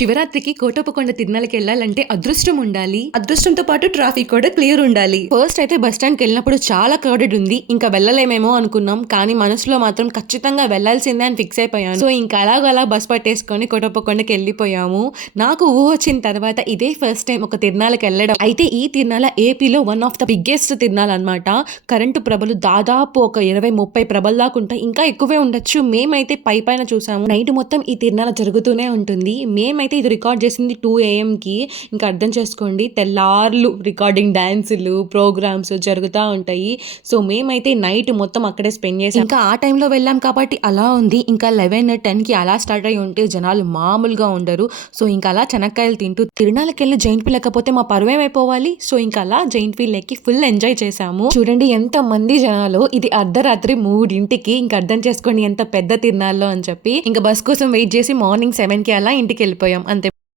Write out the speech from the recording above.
శివరాత్రికి కోటప్పకొండ తిరునాళ్ళకి వెళ్ళాలంటే అదృష్టం ఉండాలి. అదృష్టంతో పాటు ట్రాఫిక్ కూడా క్లియర్ ఉండాలి. ఫస్ట్ అయితే బస్ స్టాండ్ కి వెళ్ళినప్పుడు చాలా క్రౌడెడ్ ఉంది. ఇంకా వెళ్ళలేమేమో అనుకున్నాం. కానీ మనసులో మాత్రం ఖచ్చితంగా వెళ్లాల్సిందే అని ఫిక్స్ అయిపోయాను. సో ఇంకా అలాగలా బస్ పట్టేసుకొని కోటప్పకొండకి వెళ్ళిపోయాము. నాకు ఊహ వచ్చిన తర్వాత ఇదే ఫస్ట్ టైం ఒక తిరునాళ్ళకి వెళ్ళడం. అయితే ఈ తిరునాళ్ళ ఏపీలో వన్ ఆఫ్ ద బిగ్గెస్ట్ తిరునాళ్ళ అనమాట. కరెంటు ప్రభలు దాదాపు ఒక 20-30 ప్రభల దాకా ఉంటాయి. ఇంకా ఎక్కువే ఉండొచ్చు. మేమైతే పైన చూసాము. నైట్ మొత్తం ఈ తిరునాళ్ళ జరుగుతూనే ఉంటుంది. మేమైతే ఇది రికార్డ్ చేసింది 2 AM కి. ఇంకా అర్థం చేసుకోండి, తెల్లార్లు రికార్డింగ్ డాన్సులు ప్రోగ్రామ్స్ జరుగుతూ ఉంటాయి. సో మేమైతే నైట్ మొత్తం అక్కడే స్పెండ్ చేసాం. ఇంకా ఆ టైంలో వెళ్ళాం కాబట్టి అలా ఉంది. ఇంకా 11-10కి అలా స్టార్ట్ అయ్యి ఉంటే జనాలు మామూలుగా ఉండరు. సో ఇంకా అలా చెనక్కాయలు తింటూ తిరునాళ్ళకి వెళ్ళి జైంట్ వీల్ ఎక్కకపోతే మా పరువేమైపోవాలి. సో ఇంకా అలా జైంట్ వీల్ ఎక్కి ఫుల్ ఎంజాయ్ చేసాము. చూడండి ఎంత మంది జనాలు. ఇది అర్ధరాత్రి 3ంటికి. ఇంకా అర్థం చేసుకోండి ఎంత పెద్ద తిరునాళ్ళలో అని చెప్పి. ఇంకా బస్ కోసం వెయిట్ చేసి మార్నింగ్ 7కి అలా ఇంటికి వెళ్ళిపోయాం అంతే.